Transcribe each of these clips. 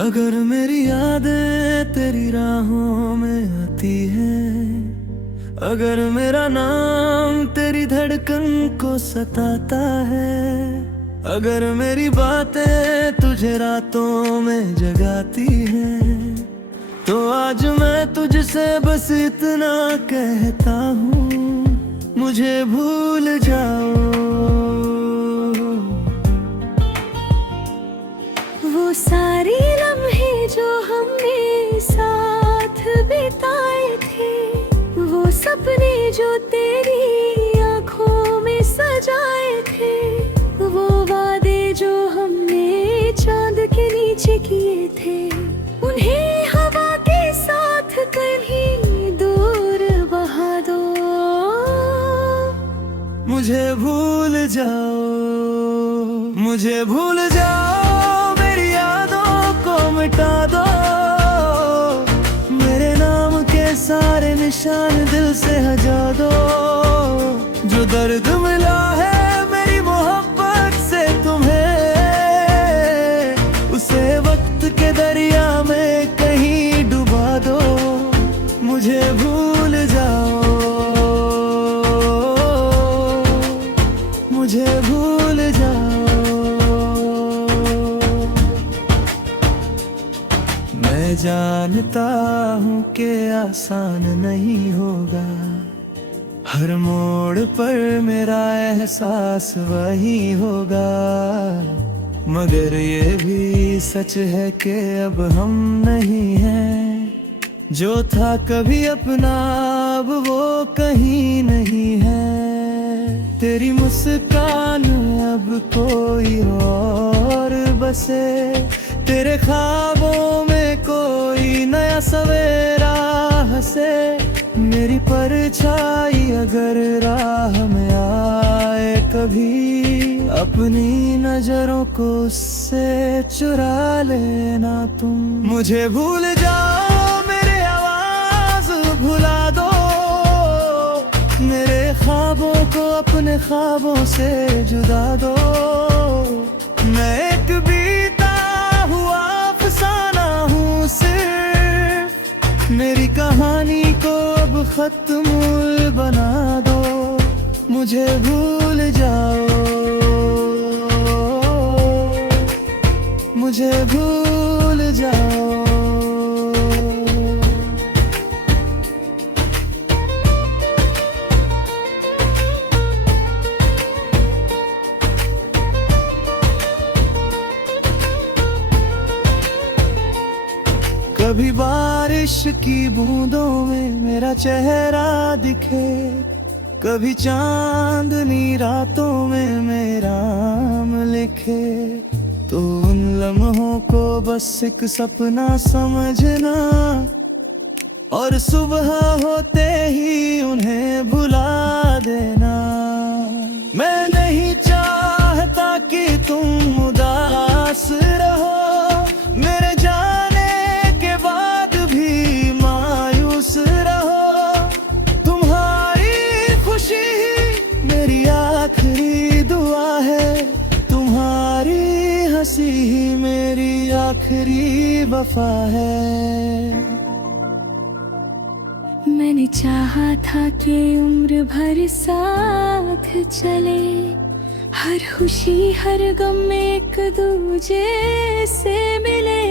अगर मेरी यादें तेरी राहों में आती है, अगर मेरा नाम तेरी धड़कन को सताता है, अगर मेरी बातें तुझे रातों में जगाती हैं, तो आज मैं तुझसे बस इतना कहता हूँ, मुझे भूल जाओ। वो सारे लम्हे जो हमने साथ बिताए थे, वो सपने जो तेरी आंखों में सजाए थे, वो वादे जो हमने चांद के नीचे किए थे, उन्हें हवा के साथ कहीं दूर बहा दो। मुझे भूल जाओ, मुझे भूल जाओ, मेरी यादों को मिटा दो, मेरे नाम के सारे निशान दिल से हटा दो। जो दर्द मिला है मेरी मोहब्बत से तुम्हें, उसे वक्त के दरिया में कहीं डुबा दो। मुझे भूल जाओ, मुझे भूल जाओ। मैं जानता हूँ कि आसान नहीं होगा, हर मोड़ पर मेरा एहसास वही होगा, मगर ये भी सच है कि अब हम नहीं हैं। जो था कभी अपना अब वो कहीं नहीं है। तेरी मुस्कान अब कोई और बसे, तेरे ख्वाबों में कोई नया सवेरा हंसे। मेरी परछाई अगर राह में आए कभी, अपनी नजरों को उससे चुरा लेना तुम। मुझे भूल जाओ, मेरे आवाज भुला दो, मेरे ख्वाबों को अपने ख्वाबों से जुदा दो। मैं एक बीता हुआ अफसाना हूँ सिर्फ, मेरी कहानी को अब खत्म बना दो। मुझे भूल जाओ, मुझे भूल जाओ। कभी बारिश की बूंदों में मेरा चेहरा दिखे, कभी चांदनी रातों में मेरा नाम लिखे, तो उन लम्हों को बस एक सपना समझना, और सुबह होते ही उन्हें भुला देना। मैं नहीं चाहता कि तुम उदास रहो, मेरे जाने के बाद भी मायूस रहो। तुम्हारी खुशी ही मेरी आखिरी दुआ है, तुम्हारी हंसी ही मेरी आखिरी वफा है। मैंने चाहा था कि उम्र भर साथ चले, हर खुशी हर गम में एक दूजे से मिले,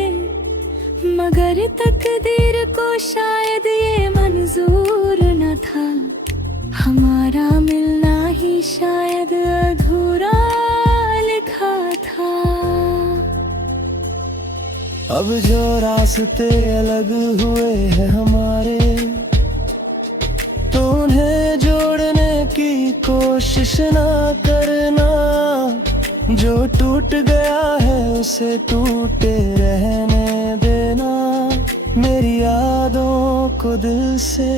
मगर तकदीर को शायद ये मंजूर न था, हमारा मिलना ही शायद अधूरा लिखा था। अब जो रास्ते अलग हुए हैं हमारे, तो उन्हें जोड़ने की कोशिश ना करना। जो टूट गया है उसे टूटे रहने देना, मेरी यादों को दिल से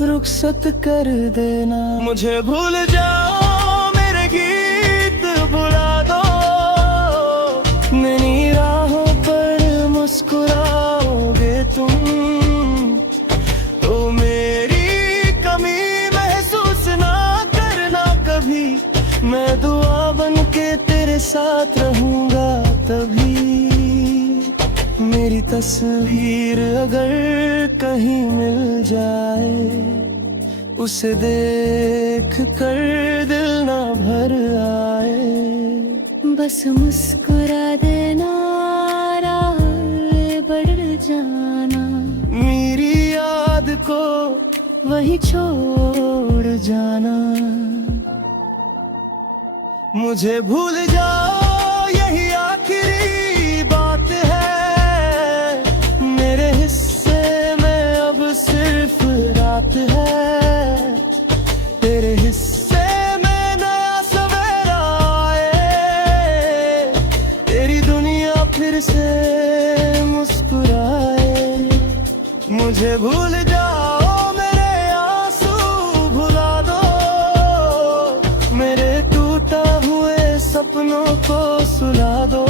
रुखसत कर देना। मुझे भूल जाओ, मेरे गीत भुला दो, मेरी राहों पर मुस्कुराओगे तुम, तो मेरी कमी महसूस ना करना कभी। मैं दुआ बन के तेरे साथ रहूंगा तभी, मेरी तस्वीर अगर कहीं मिल जाए, उसे देख कर दिल ना भर आए। बस मुस्कुरा देना, राह बढ़ जाना, मेरी याद को वही छोड़ जाना। मुझे भूल जाओ यही आखिरी बात है, मेरे हिस्से में अब सिर्फ रात है। तेरे हिस्से में नया सवेरा आए, तेरी दुनिया फिर से मुस्कुराए। मुझे भूल जाओ, मेरे आंसू भुला दो, मेरे टूटा हुए सपनों को सुला दो।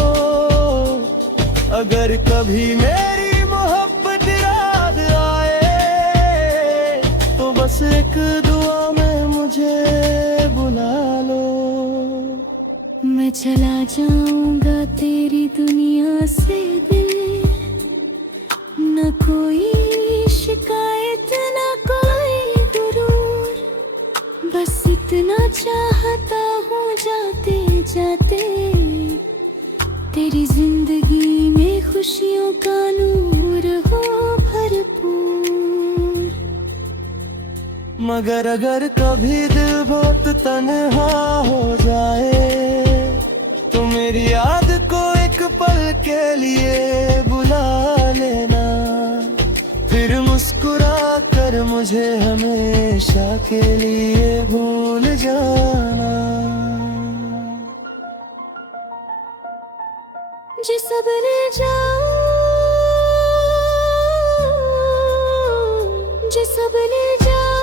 अगर कभी मेरी मोहब्बत याद आए, तो बस एक दुआ में मुझे बुला लो। मैं चला जाऊंगा तेरी दुनिया से दिल, न कोई शिकायत न कोई गुरूर, बस इतना चाहता हूँ जाते जाते, तेरी जिंदगी में खुशियों का नूर हो भरपूर। मगर अगर कभी दिल बहुत तन्हा हो जाए, तो मेरी याद को एक पल के लिए बुला लेना। फिर मुस्कुरा कर मुझे हमेशा के लिए भूल जाना। जे सबने जाओ, जे सबने जाओ,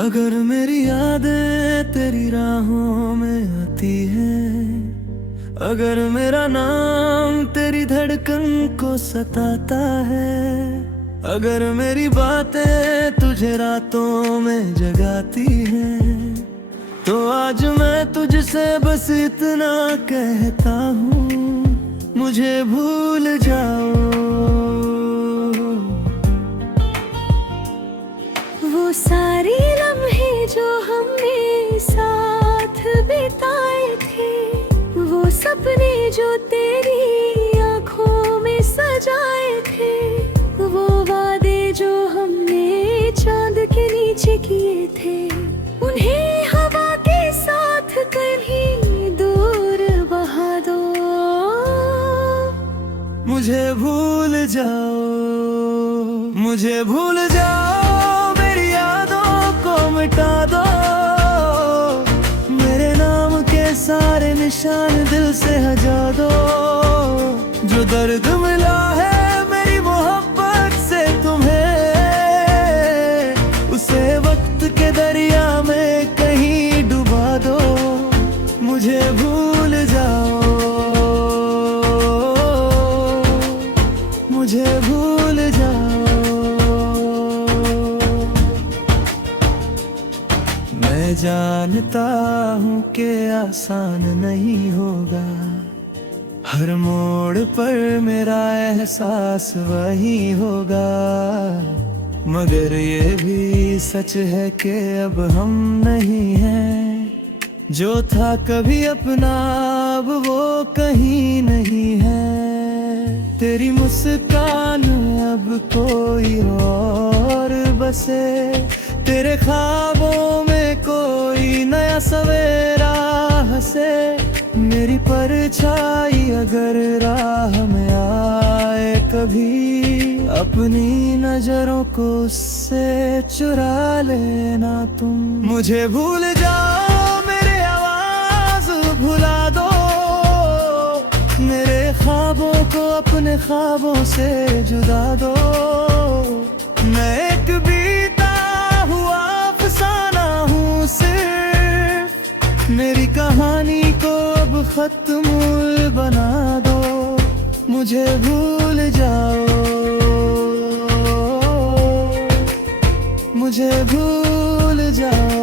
अगर मेरी यादें तेरी राहों में आती है, अगर मेरा नाम तेरी धड़कन को सताता है, अगर मेरी बातें तुझे रातों में जगाती हैं, तो आज मैं तुझसे बस इतना कहता हूँ, मुझे भूल जाओ। वो सारे लम्हे जो हमने साथ बिताए थे, वो सपने जो तेरी आंखों में सजाए थे, वो वादे जो हमने चांद के नीचे किए थे, उन्हें हवा के साथ कहीं दूर बहा दो। मुझे भूल जाओ, मुझे भूल जाओ, मिटा दो मेरे नाम के सारे निशान दिल से हटा दो। जो दर्द मिला है मेरी मोहब्बत से तुम्हें, उसे वक्त के दरिया में कहीं डुबा दो। मुझे भूल जाओ, मुझे भूल जाओ। मैं जानता हूँ कि आसान नहीं होगा, हर मोड़ पर मेरा एहसास वही होगा, मगर ये भी सच है कि अब हम नहीं हैं। जो था कभी अपना अब वो कहीं नहीं है। तेरी मुस्कान अब कोई और बसे, तेरे ख्वाबों में कोई नया सवेरा हंसे। मेरी परछाई अगर राह में आए कभी, अपनी नजरों को उससे चुरा लेना तुम। मुझे भूल जाओ, मेरे आवाज भुला दो, मेरे ख्वाबों को अपने अपने ख्वाबों से जुदा दो। मैं एक बीता हुआ अफसाना हूँ सिर्फ, मेरी कहानी को अब खत्म बना दो। मुझे भूल जाओ, मुझे भूल जाओ।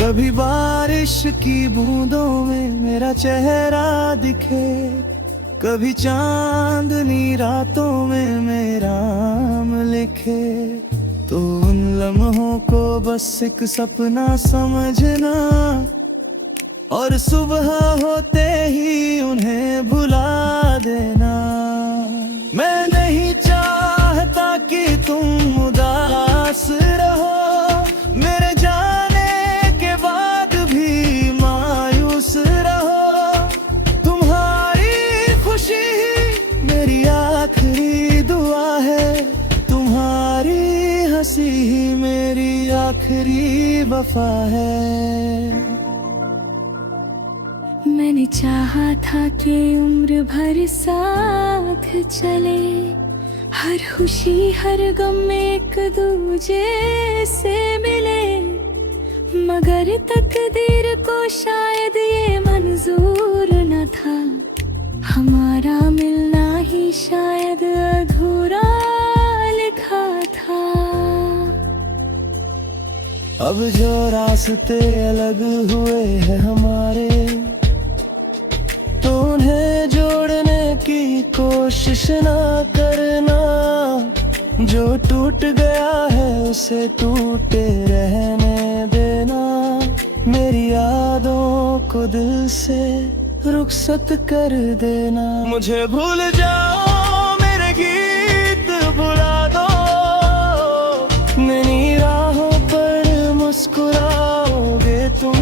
कभी बारिश की बूंदों में मेरा चेहरा दिखे, कभी चांदनी रातों में मेरा नाम लिखे। तो उन लम्हों को बस एक सपना समझना, और सुबह होते ही उन्हें भुला देना। मैं नहीं चाहता कि तुम उदास रहो, मेरे जाने के बाद भी मायूस रहो। तुम्हारी खुशी ही मेरी आखिरी दुआ है, तुम्हारी हंसी ही मेरी आखिरी वफा है। मैंने चाहा था कि उम्र भर साथ चले, हर खुशी हर गम में एक दूजे से मिले। मगर तकदीर को शायद ये मंजूर न था, हमारा मिलना ही शायद अधूरा लिखा था। अब जो रास्ते अलग हुए हैं हमारे, तो उन्हें जोड़ने की कोशिश ना करना। जो टूट गया है उसे टूटे रहने देना। मेरी यादों को दिल से रुखसत कर देना। मुझे भूल जाओ, मेरे गीत भुला दो, मेरी राहों पर मुस्कुराओगे तुम।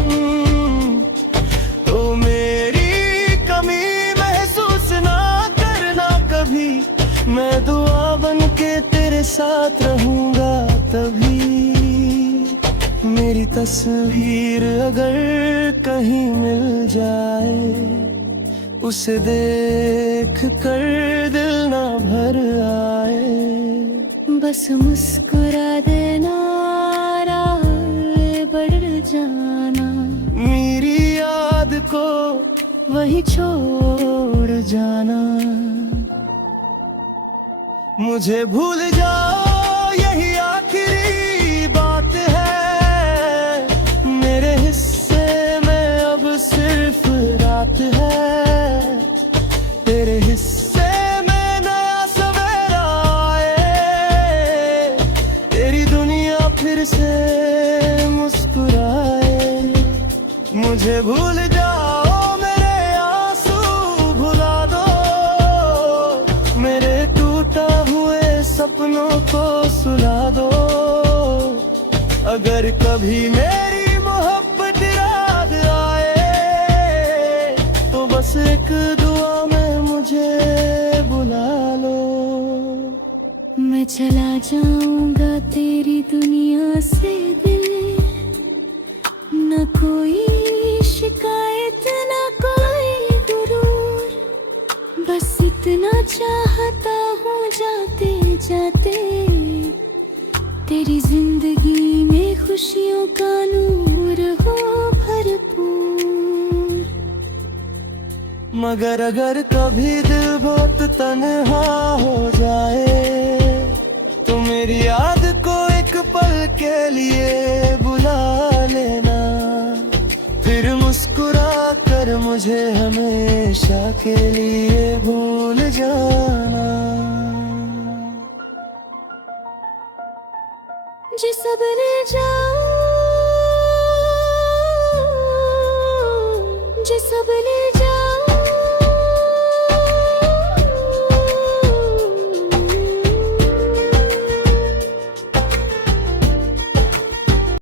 तो मेरी कमी महसूस ना करना कभी, मैं दुआ बन के तेरे साथ रहूंगा तभी। मेरी तस्वीर अगर कहीं मिल जाए, उसे देख कर दिल ना भर आए। बस मुस्कुरा देना, राह बढ़ जाना, मेरी याद को वही छोड़ जाना। मुझे भूल जाओ, यही आखिरी बात है। मेरे हिस्से में अब सिर्फ रात है, तेरे हिस्से में नया सवेरा आए। तेरी दुनिया फिर से मुस्कुराए। मुझे भूल जाओ, मेरे आंसू भुला दो, मेरे टूटा हुए सपनों को सुला दो। अगर कभी मेरी मोहब्बत याद आए, तो बस एक दुआ में मुझे बुला लो। मैं चला जाऊंगा तेरी दुनिया से दिल, न कोई शिकायत न कोई गुरूर। बस इतना चाहता हूँ जाते जाते, तेरी जिंदगी में खुशियों का नूर हो भरपूर। मगर अगर कभी दिल बहुत तन्हा हो जाए, तो मेरी याद को एक पल के लिए बुला लेना। फिर मुस्कुरा कर मुझे हमेशा के लिए भूल जाना। जिस सबने जा